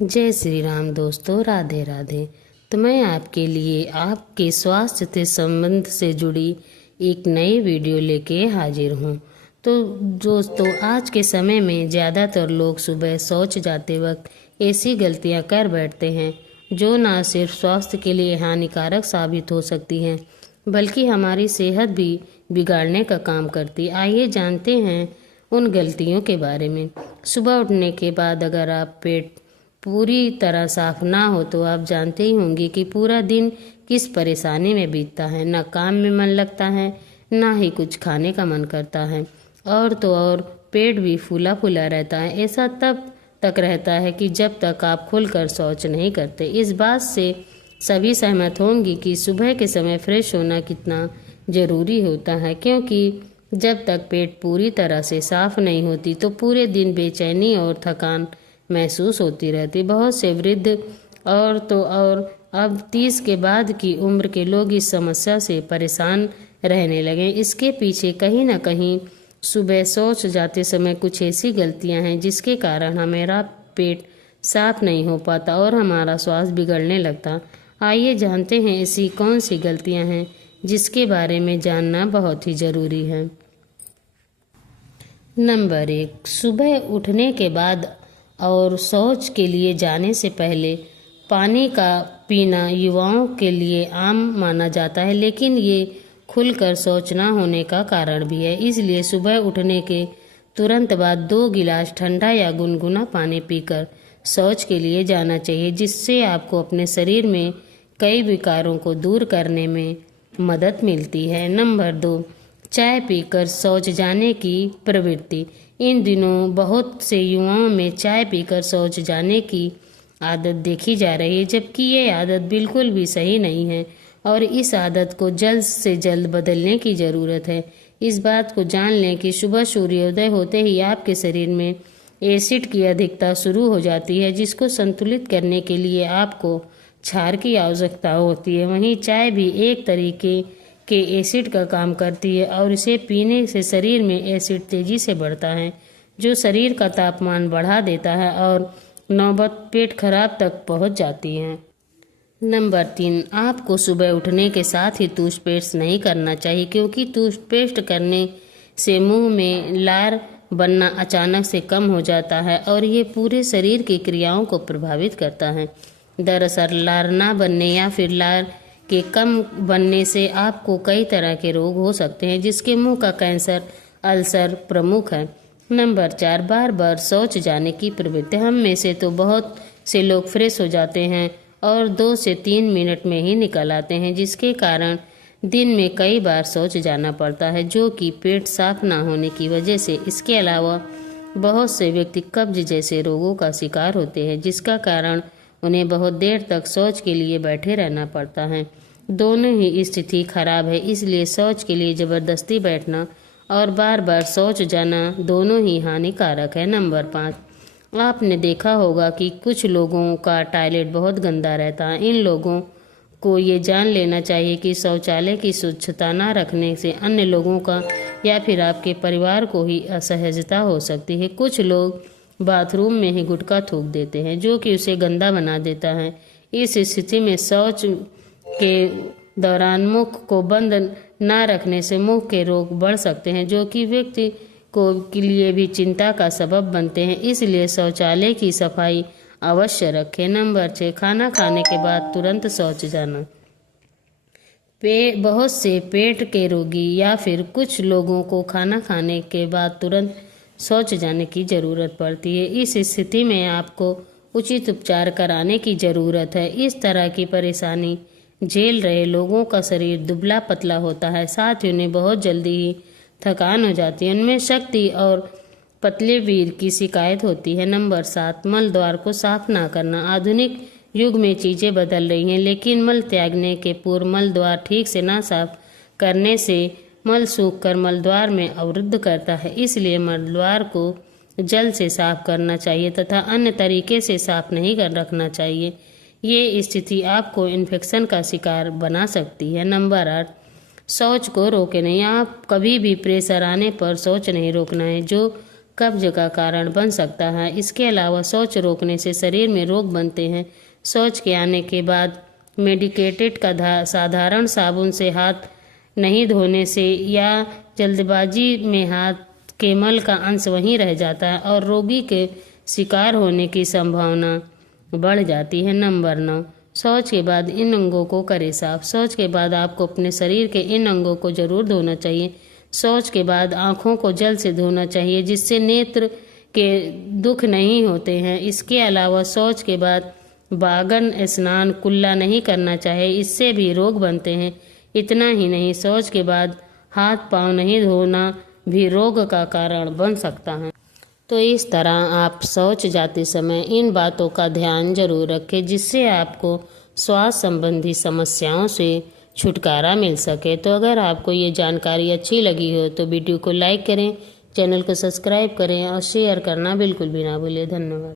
जय श्री राम दोस्तों, राधे राधे। तो मैं आपके लिए आपके स्वास्थ्य से संबंध से जुड़ी एक नई वीडियो लेके हाजिर हूँ। तो दोस्तों, आज के समय में ज़्यादातर लोग सुबह शौच जाते वक्त ऐसी गलतियाँ कर बैठते हैं जो ना सिर्फ स्वास्थ्य के लिए हानिकारक साबित हो सकती हैं बल्कि हमारी सेहत भी बिगाड़ने का काम करती। आइए जानते हैं उन गलतियों के बारे में। सुबह उठने के बाद अगर आप पेट पूरी तरह साफ ना हो तो आप जानते ही होंगे कि पूरा दिन किस परेशानी में बीतता है। ना काम में मन लगता है, ना ही कुछ खाने का मन करता है, और तो और पेट भी फूला फूला रहता है। ऐसा तब तक रहता है कि जब तक आप खुलकर शौच नहीं करते। इस बात से सभी सहमत होंगी कि सुबह के समय फ्रेश होना कितना ज़रूरी होता है, क्योंकि जब तक पेट पूरी तरह से साफ नहीं होती तो पूरे दिन बेचैनी और थकान महसूस होती रहती। बहुत से वृद्ध और तो और अब 30 के बाद की उम्र के लोग इस समस्या से परेशान रहने लगे। इसके पीछे कहीं ना कहीं सुबह शौच जाते समय कुछ ऐसी गलतियां हैं जिसके कारण हमारा पेट साफ नहीं हो पाता और हमारा स्वास्थ्य बिगड़ने लगता। आइए जानते हैं ऐसी कौन सी गलतियां हैं जिसके बारे में जानना बहुत ही ज़रूरी है। नंबर 1, सुबह उठने के बाद और शौच के लिए जाने से पहले पानी का पीना युवाओं के लिए आम माना जाता है, लेकिन ये खुलकर शौच ना होने का कारण भी है। इसलिए सुबह उठने के तुरंत बाद 2 गिलास ठंडा या गुनगुना पानी पीकर शौच के लिए जाना चाहिए, जिससे आपको अपने शरीर में कई विकारों को दूर करने में मदद मिलती है। नंबर 2, चाय पीकर शौच जाने की प्रवृत्ति। इन दिनों बहुत से युवाओं में चाय पीकर शौच जाने की आदत देखी जा रही है, जबकि ये आदत बिल्कुल भी सही नहीं है और इस आदत को जल्द से जल्द बदलने की ज़रूरत है। इस बात को जान लें कि सुबह सूर्योदय होते ही आपके शरीर में एसिड की अधिकता शुरू हो जाती है, जिसको संतुलित करने के लिए आपको क्षार की आवश्यकता होती है। वहीं चाय भी एक तरीके के एसिड का काम करती है और इसे पीने से शरीर में एसिड तेजी से बढ़ता है, जो शरीर का तापमान बढ़ा देता है और नौबत पेट खराब तक पहुंच जाती है। नंबर 3, आपको सुबह उठने के साथ ही टूथपेस्ट नहीं करना चाहिए, क्योंकि टूथपेस्ट करने से मुंह में लार बनना अचानक से कम हो जाता है और ये पूरे शरीर की क्रियाओं को प्रभावित करता है। दरअसल लार ना बनने या फिर लार के कम बनने से आपको कई तरह के रोग हो सकते हैं, जिसके मुंह का कैंसर, अल्सर प्रमुख है। नंबर 4, बार बार शौच जाने की प्रवृत्ति। हम में से तो बहुत से लोग फ्रेश हो जाते हैं और 2 से 3 मिनट में ही निकल आते हैं, जिसके कारण दिन में कई बार शौच जाना पड़ता है, जो कि पेट साफ ना होने की वजह से। इसके अलावा बहुत से व्यक्ति कब्ज जैसे रोगों का शिकार होते हैं, जिसका कारण उन्हें बहुत देर तक शौच के लिए बैठे रहना पड़ता है। दोनों ही स्थिति खराब है, इसलिए शौच के लिए ज़बरदस्ती बैठना और बार बार शौच जाना दोनों ही हानिकारक है। नंबर 5, आपने देखा होगा कि कुछ लोगों का टॉयलेट बहुत गंदा रहता है। इन लोगों को ये जान लेना चाहिए कि शौचालय की स्वच्छता न रखने से अन्य लोगों का या फिर आपके परिवार को ही असहजता हो सकती है। कुछ लोग बाथरूम में ही गुटखा थूक देते हैं, जो कि उसे गंदा बना देता है। इस स्थिति में शौच के दौरान मुख को बंद न रखने से मुंह के रोग बढ़ सकते हैं, जो कि व्यक्ति को के लिए भी चिंता का सबब बनते हैं। इसलिए शौचालय की सफाई अवश्य रखें। नंबर 6, खाना खाने के बाद तुरंत शौच जाना। बहुत से पेट के रोगी या फिर कुछ लोगों को खाना खाने के बाद तुरंत शौच जाने की ज़रूरत पड़ती है। इस स्थिति में आपको उचित उपचार कराने की ज़रूरत है। इस तरह की परेशानी झेल रहे लोगों का शरीर दुबला पतला होता है, साथ ही उन्हें बहुत जल्दी ही थकान हो जाती है, उनमें शक्ति और पतले वीर की शिकायत होती है। नंबर 7, मल द्वार को साफ ना करना। आधुनिक युग में चीज़ें बदल रही हैं, लेकिन मल त्यागने के पूर्व मल द्वार ठीक से ना साफ करने से मल सूखकर मल द्वार में अवरुद्ध करता है। इसलिए मल द्वार को जल से साफ करना चाहिए तथा अन्य तरीके से साफ नहीं कर रखना चाहिए। ये स्थिति आपको इन्फेक्शन का शिकार बना सकती है। नंबर 8, शौच को रोके नहीं। आप कभी भी प्रेशर आने पर शौच नहीं रोकना है। जो कब्ज का कारण बन सकता है। इसके अलावा शौच रोकने से शरीर में रोग बनते हैं। शौच के आने के बाद मेडिकेटेड का साधारण साबुन से हाथ नहीं धोने से या जल्दबाजी में हाथ के मल का अंश वहीं रह जाता है और रोगी के शिकार होने की संभावना बढ़ जाती है। नंबर 9, शौच के बाद इन अंगों को करें साफ। शौच के बाद आपको अपने शरीर के इन अंगों को जरूर धोना चाहिए। शौच के बाद आँखों को जल से धोना चाहिए जिससे नेत्र के दुख नहीं होते हैं। इसके अलावा शौच के बाद बागन स्नान कुल्ला नहीं करना चाहिए, इससे भी रोग बनते हैं। इतना ही नहीं, शौच के बाद हाथ पांव नहीं धोना भी रोग का कारण बन सकता है। तो इस तरह आप शौच जाते समय इन बातों का ध्यान जरूर रखें जिससे आपको स्वास्थ्य संबंधी समस्याओं से छुटकारा मिल सके। तो अगर आपको ये जानकारी अच्छी लगी हो तो वीडियो को लाइक करें, चैनल को सब्सक्राइब करें और शेयर करना बिल्कुल भी ना भूलें। धन्यवाद।